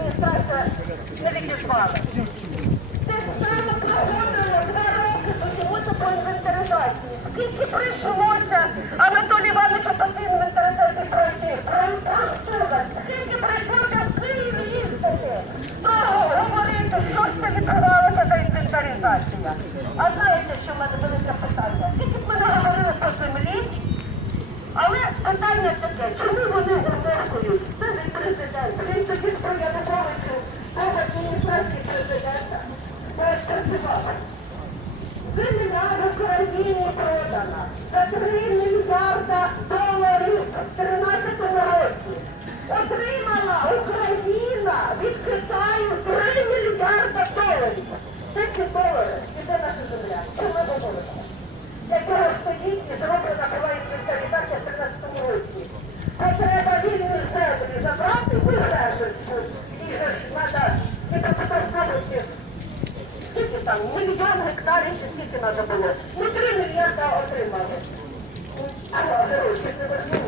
адміністрація ж саме проводили два роки почалося по інвентаризації. Скільки прийшлося Анатолій Івановичу по цій інвентаризації пройти? Простула, скільки прийшлося в Києві їздити, того говорити, що ж це відбувалося за інвентаризація. А знаєте, що в мене велике питання? Скільки б ми не говорили про землі, але питання таке, чому вони енергою? Земля в Україні продана за 3 мільярда доларів в 13 році. Отримала Україна від Китаю 3 мільярда доларів. Це ці долари. І де наша земля? Що ми говоримо? Для чого стоїть і зроблена була інвентаризація в 13 році? Бо треба вільні землі забрати у. І ж Скільки там? Мільйон гектарів чи скільки треба було? Ну, три мільярда отримали. А гроші.